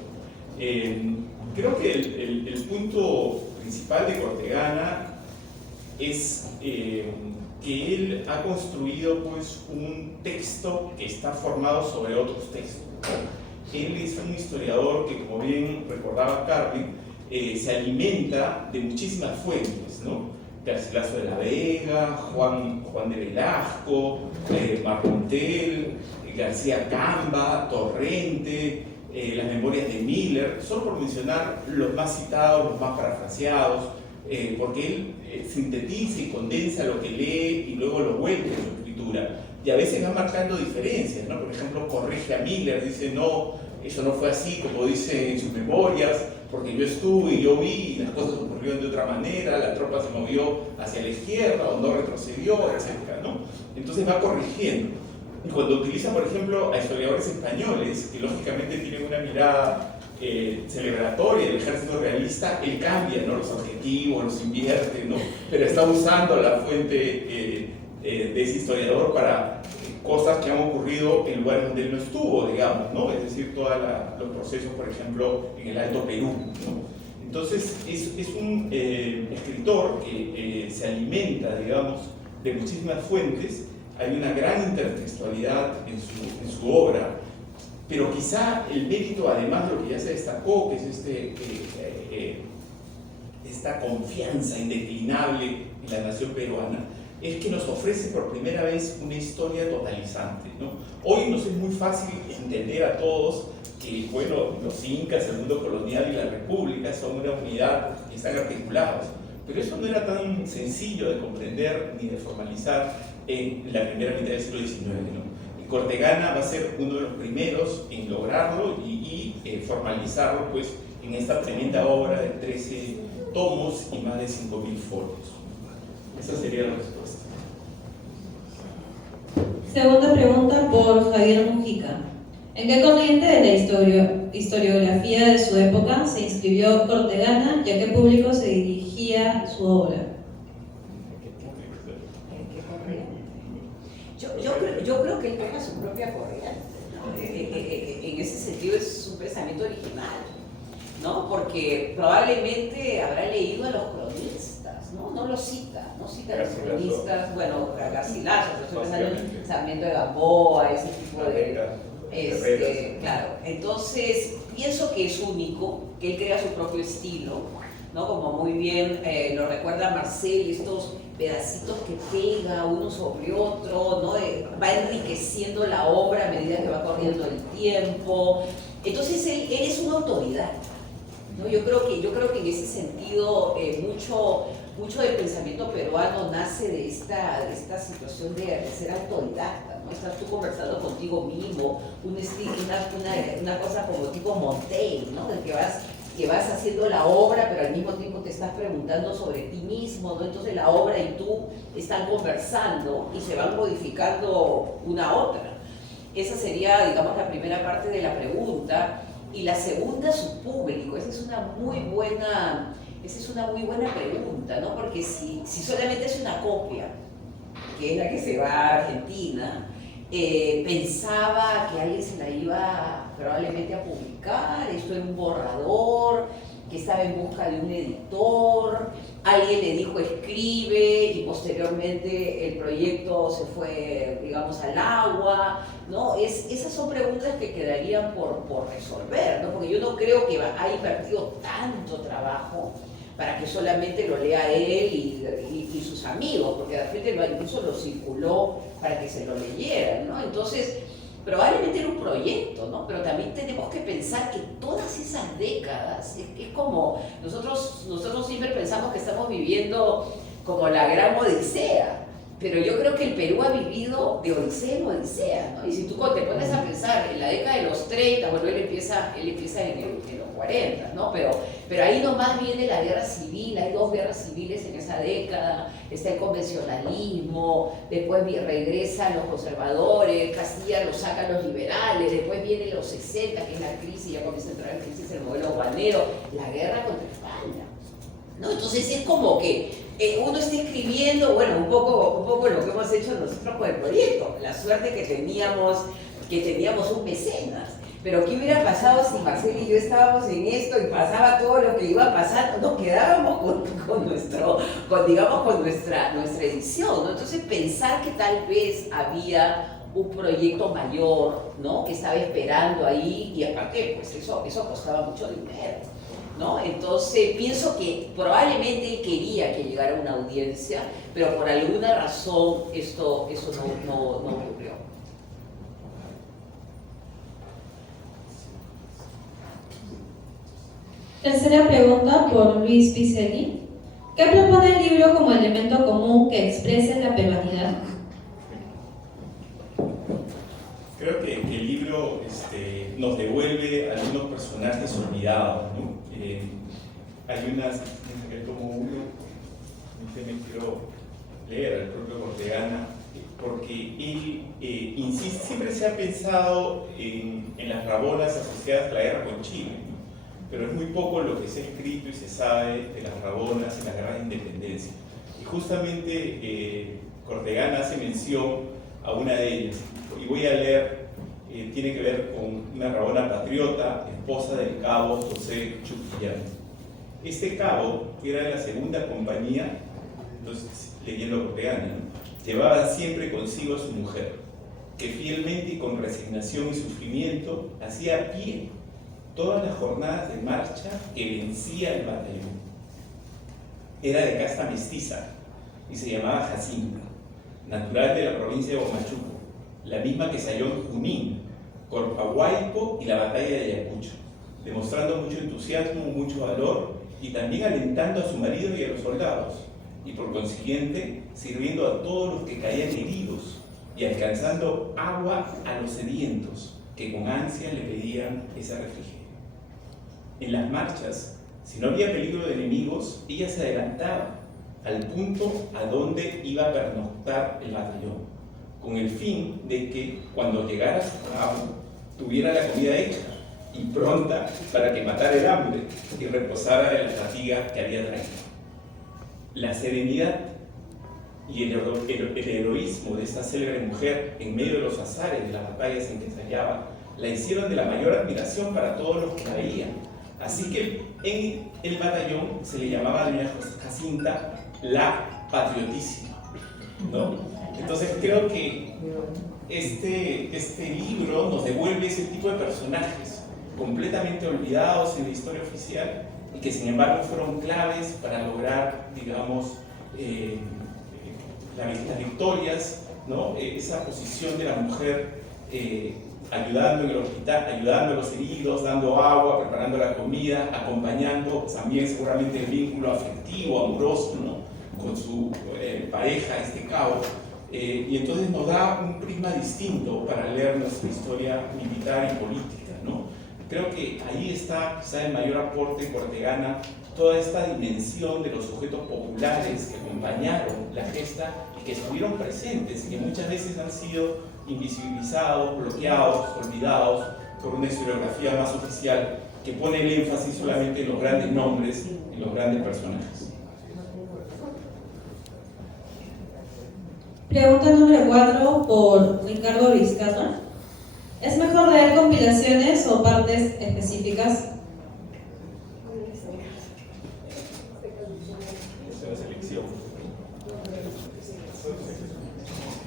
Creo que el punto principal de Cortegana es que él ha construido pues, un texto que está formado sobre otros textos, ¿no? Él es un historiador que, como bien recordaba Carmen, se alimenta de muchísimas fuentes, ¿no? Garcilaso de la Vega, Juan de Velasco, Marmontel, García Camba, Torrente, las memorias de Miller, solo por mencionar los más citados, los más parafraseados, porque él sintetiza y condensa lo que lee y luego lo vuelve en su escritura. Y a veces va marcando diferencias, ¿no? Por ejemplo, corrige a Miller, dice, no, eso no fue así como dice en sus memorias, porque yo estuve y yo vi y las cosas ocurrieron de otra manera, la tropa se movió hacia la izquierda o no retrocedió, etc., ¿no? Entonces va corrigiendo. Y cuando utiliza, por ejemplo, a historiadores españoles, que lógicamente tienen una mirada celebratoria del ejército realista, él cambia, ¿no? Los adjetivos, los invierte, ¿no? Pero está usando la fuente de ese historiador para cosas que han ocurrido en lugares donde él no estuvo, digamos, ¿no? Es decir, todos los procesos, por ejemplo, en el Alto Perú, ¿no? Entonces, es un escritor que se alimenta, digamos, de muchísimas fuentes. Hay una gran intertextualidad en su obra, pero quizá el mérito, además de lo que ya se destacó, que es esta confianza indeclinable en la nación peruana, es que nos ofrece por primera vez una historia totalizante, ¿no? Hoy nos es muy fácil entender a todos que, bueno, los incas, el mundo colonial y la república son una unidad que están articulados, pero eso no era tan sencillo de comprender ni de formalizar en la primera mitad del siglo XIX, ¿no? Y Cortegana va a ser uno de los primeros en lograrlo y formalizarlo pues, en esta tremenda obra de 13 tomos y más de 5.000 folios. Esa sería la respuesta. Segunda pregunta por Javier Mujica. ¿En qué corriente de la historiografía de su época se inscribió Cortegana y a qué público se dirigía su obra? Yo creo que él toma su propia corriente, ¿no? En ese sentido es un pensamiento original, ¿no? Porque probablemente habrá leído a los cronistas, ¿no? No los cita, no cita a los cronistas, bueno, a Garcilaso, Sarmiento de Gamboa, ese tipo de... claro, entonces pienso que es único, que él crea su propio estilo, ¿no? Como muy bien lo recuerda Marcel, estos pedacitos que pega uno sobre otro, ¿no? Va enriqueciendo la obra a medida que va corriendo el tiempo. Entonces él es una autoridad, ¿no? Yo creo que en ese sentido mucho del pensamiento peruano nace de esta situación de ser autodidacta, ¿no? Estás tú conversando contigo mismo, una cosa como tipo Montaigne, ¿no? De que vas haciendo la obra, pero al mismo tiempo te estás preguntando sobre ti mismo, ¿no? Entonces la obra y tú están conversando y se van modificando una a otra. Esa sería, digamos, la primera parte de la pregunta. Y la segunda, su público. Esa es una muy buena pregunta, ¿no? Porque si solamente es una copia, que es la que se va a Argentina, pensaba que alguien se la iba probablemente a publicar, esto era un borrador, que estaba en busca de un editor, alguien le dijo escribe y posteriormente el proyecto se fue, digamos, al agua, ¿no? Esas son preguntas que quedarían por resolver, ¿no? Porque yo no creo que haya invertido tanto trabajo para que solamente lo lea él y sus amigos, porque de repente incluso lo circuló para que se lo leyeran, ¿no? Entonces, probablemente era un proyecto, ¿no? Pero también tenemos que pensar que todas esas décadas, es como nosotros siempre pensamos que estamos viviendo como la gran odisea, pero yo creo que el Perú ha vivido de odisea en odisea, ¿no? Y si tú te pones a pensar en la década de los 30, bueno, él empieza en los 40, ¿no? Pero ahí nomás viene la guerra civil, hay 2 guerras civiles en esa década, está el convencionalismo, después regresan los conservadores, Castilla lo sacan los liberales, después vienen los 60, que es la crisis, ya comienza a entrar en crisis el modelo banero, la guerra contra España, ¿no? Entonces es como que uno está escribiendo, bueno, un poco lo que hemos hecho nosotros con el proyecto, la suerte que teníamos un mecenas. Pero ¿qué hubiera pasado si Marcelo y yo estábamos en esto y pasaba todo lo que iba pasando? Nos quedábamos con nuestra edición, ¿no? Entonces pensar que tal vez había un proyecto mayor, ¿no? Que estaba esperando ahí y aparte pues eso costaba mucho dinero, ¿no? Entonces pienso que probablemente él quería que llegara una audiencia, pero por alguna razón eso no ocurrió. Tercera pregunta por Luis Picelli. ¿Qué propone el libro como elemento común que exprese la peruanidad? Creo que el libro nos devuelve algunos personajes olvidados, ¿no? Hay unas, como uno, me quiero leer al propio Cortegana, porque él insiste, siempre se ha pensado en las rabonas asociadas a la guerra con Chile, ¿no? Pero es muy poco lo que se ha escrito y se sabe de las rabonas en la guerra de independencia. Y justamente Cortegana hace mención a una de ellas, y voy a leer, tiene que ver con una rabona patriota, esposa del cabo José Chuquillán. Este cabo, que era de la segunda compañía, entonces leyendo Cortegana, ¿no? Llevaba siempre consigo a su mujer, que fielmente y con resignación y sufrimiento hacía a pie todas las jornadas de marcha que vencía el batallón. Era de casta mestiza y se llamaba Jacinta, natural de la provincia de Huamachuco, la misma que se halló en Junín, Corpahuayco y la batalla de Ayacucho, demostrando mucho entusiasmo, mucho valor y también alentando a su marido y a los soldados, y por consiguiente sirviendo a todos los que caían heridos y alcanzando agua a los sedientos que con ansia le pedían ese refrigerio. En las marchas, si no había peligro de enemigos, ella se adelantaba al punto a donde iba a pernoctar el batallón, con el fin de que cuando llegara a su cabo tuviera la comida hecha y pronta para que matara el hambre y reposara de la fatiga que había traído. La serenidad y el heroísmo de esta célebre mujer en medio de los azares de las batallas en que se hallaba la hicieron de la mayor admiración para todos los que la veían. Así que en el batallón se le llamaba a doña Jacinta la patriotísima, ¿no? Entonces creo que este libro nos devuelve ese tipo de personajes completamente olvidados en la historia oficial y que sin embargo fueron claves para lograr, digamos, las victorias, ¿no? Esa posición de la mujer ayudando en el hospital, ayudando a los heridos, dando agua, preparando la comida, acompañando también seguramente el vínculo afectivo, amoroso, ¿no? Con su pareja, cabo. Y entonces nos da un prisma distinto para leer nuestra historia militar y política, ¿no? Creo que ahí está quizá el mayor aporte de Cortegana, toda esta dimensión de los sujetos populares que acompañaron la gesta y que estuvieron presentes y que muchas veces han sido invisibilizados, bloqueados, olvidados por una historiografía más oficial que pone el énfasis solamente en los grandes nombres, en los grandes personajes. Pregunta número 4 por Ricardo Vizcarra. ¿Es mejor leer compilaciones o partes específicas?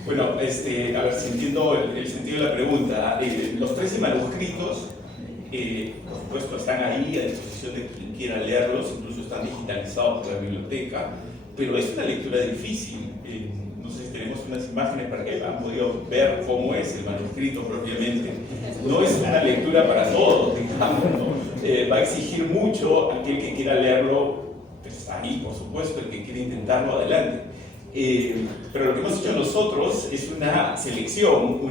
Bueno, a ver si entiendo el sentido de la pregunta. Los 13 manuscritos, por supuesto, están ahí a disposición de quien quiera leerlos, incluso están digitalizados por la biblioteca, pero es una lectura difícil. No sé si tenemos unas imágenes para que han podido ver cómo es el manuscrito propiamente. No es una lectura para todos, digamos, ¿no? Va a exigir mucho aquel que quiera leerlo, pues ahí, por supuesto, el que quiera intentarlo, adelante. Pero lo que hemos hecho nosotros es una selección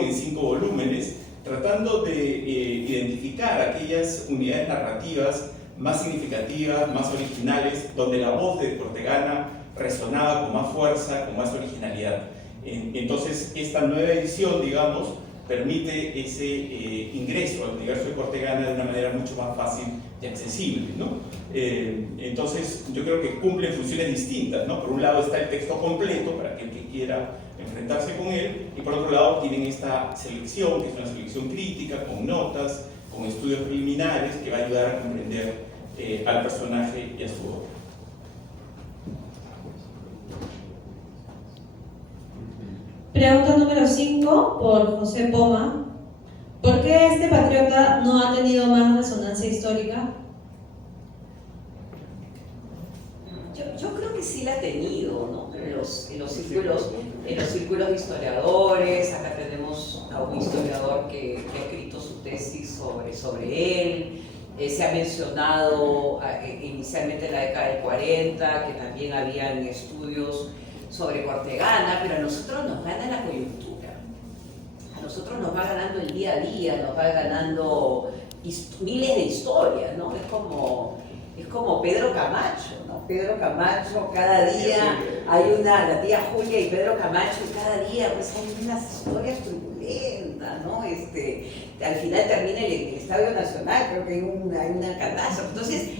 en 5 volúmenes, tratando de identificar aquellas unidades narrativas más significativas, más originales, donde la voz de Cortegana resonaba con más fuerza, con más originalidad. Entonces, esta nueva edición, digamos, permite ese ingreso al universo de Cortegana de una manera mucho más fácil y accesible, ¿no? Entonces, yo creo que cumplen funciones distintas, ¿no? Por un lado está el texto completo para aquel que quiera enfrentarse con él, y por otro lado tienen esta selección, que es una selección crítica, con notas, con estudios preliminares, que va a ayudar a comprender al personaje y a su obra. Pregunta número 5 por José Poma. ¿Por qué este patriota no ha tenido más resonancia histórica? Yo creo que sí la ha tenido, ¿no? En los círculos de historiadores. Acá tenemos a un historiador que ha escrito su tesis sobre él. Se ha mencionado inicialmente en la década del 40 que también habían estudios sobre Cortegana, pero a nosotros nos gana la coyuntura. A nosotros nos va ganando el día a día, nos va ganando miles de historias, ¿no? Es como Pedro Camacho, ¿no? Pedro Camacho, cada día hay la tía Julia y Pedro Camacho, y cada día pues hay unas historias turbulentas, ¿no? Al final termina el Estadio Nacional, creo que hay una catástrofe. Entonces,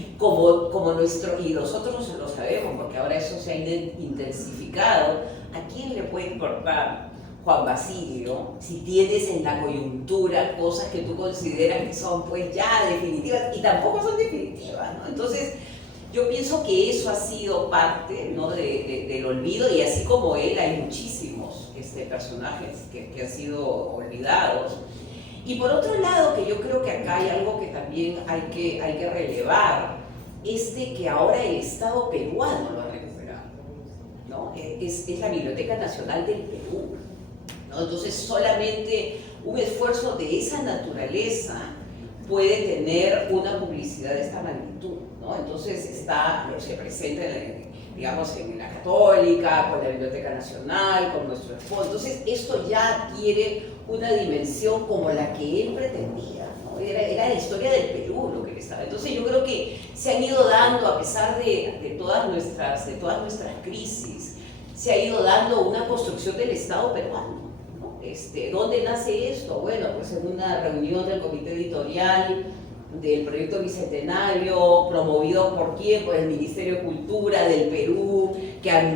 y nosotros lo sabemos, porque ahora eso se ha intensificado, ¿a quién le puede importar, Juan Basilio, si tienes en la coyuntura cosas que tú consideras que son pues ya definitivas, y tampoco son definitivas, ¿no? Entonces, yo pienso que eso ha sido parte, ¿no? del olvido, y así como él hay muchísimos personajes que han sido olvidados. Y por otro lado, que yo creo que acá hay algo que también hay que relevar, es de que ahora el Estado peruano lo ha recuperado, ¿no? Es la Biblioteca Nacional del Perú, ¿no? Entonces solamente un esfuerzo de esa naturaleza puede tener una publicidad de esta magnitud, ¿no? Entonces se presenta digamos, en la Católica, con la Biblioteca Nacional, con nuestro esposo. Entonces esto ya adquiere una dimensión como la que él pretendía, ¿no? Era la historia del Perú lo que le estaba. Entonces yo creo que se han ido dando, a pesar de todas nuestras crisis, se ha ido dando una construcción del Estado peruano, ¿no? ¿Dónde nace esto? Bueno, pues en una reunión del comité editorial del proyecto Bicentenario, promovido por quién, por el Ministerio de Cultura del Perú, que en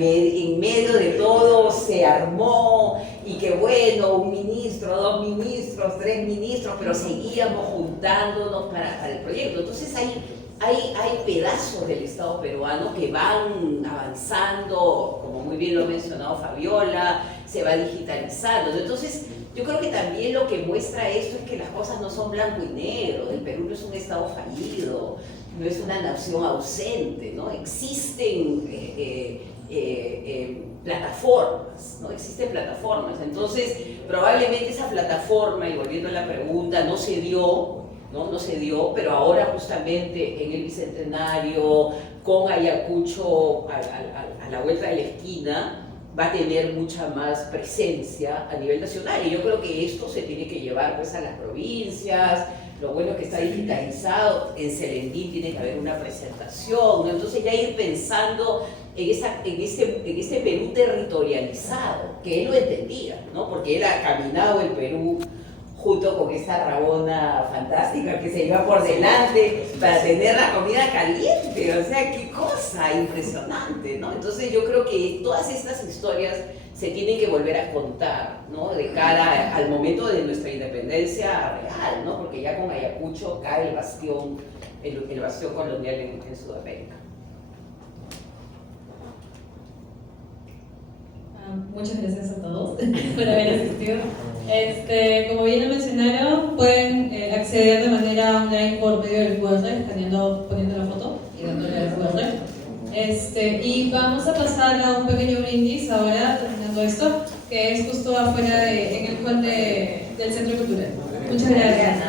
medio de todo se armó, y que bueno, un ministro, 2 ministros, 3 ministros, pero seguíamos juntándonos para el proyecto. Entonces hay pedazos del Estado peruano que van avanzando, como muy bien lo ha mencionado Fabiola, se va digitalizando. Entonces, yo creo que también lo que muestra esto es que las cosas no son blanco y negro. El Perú no es un Estado fallido, no es una nación ausente, ¿no? Existen plataformas, ¿no? Existen plataformas. Entonces, probablemente esa plataforma, y volviendo a la pregunta, no se dio, pero ahora justamente en el Bicentenario, con Ayacucho a la vuelta de la esquina, va a tener mucha más presencia a nivel nacional, y yo creo que esto se tiene que llevar pues a las provincias. Lo bueno es que está digitalizado, en Selendín tiene que haber una presentación, ¿no? Entonces ya ir pensando en este Perú territorializado, que él lo entendía, ¿no? Porque él ha caminado el Perú junto con esta Rabona fantástica que se iba por delante para tener la comida caliente. O sea, qué cosa impresionante, ¿no? Entonces yo creo que todas estas historias se tienen que volver a contar, ¿no? De cara al momento de nuestra independencia real, ¿no? Porque ya con Ayacucho cae el bastión colonial en Sudamérica. muchas gracias a todos por haber asistido. Como bien lo mencionaron, pueden acceder de manera online por medio del QR, poniendo la foto y dándole al QR. Y vamos a pasar a un pequeño brindis ahora, terminando esto, que es justo afuera en el hall del Centro Cultural. Muchas gracias.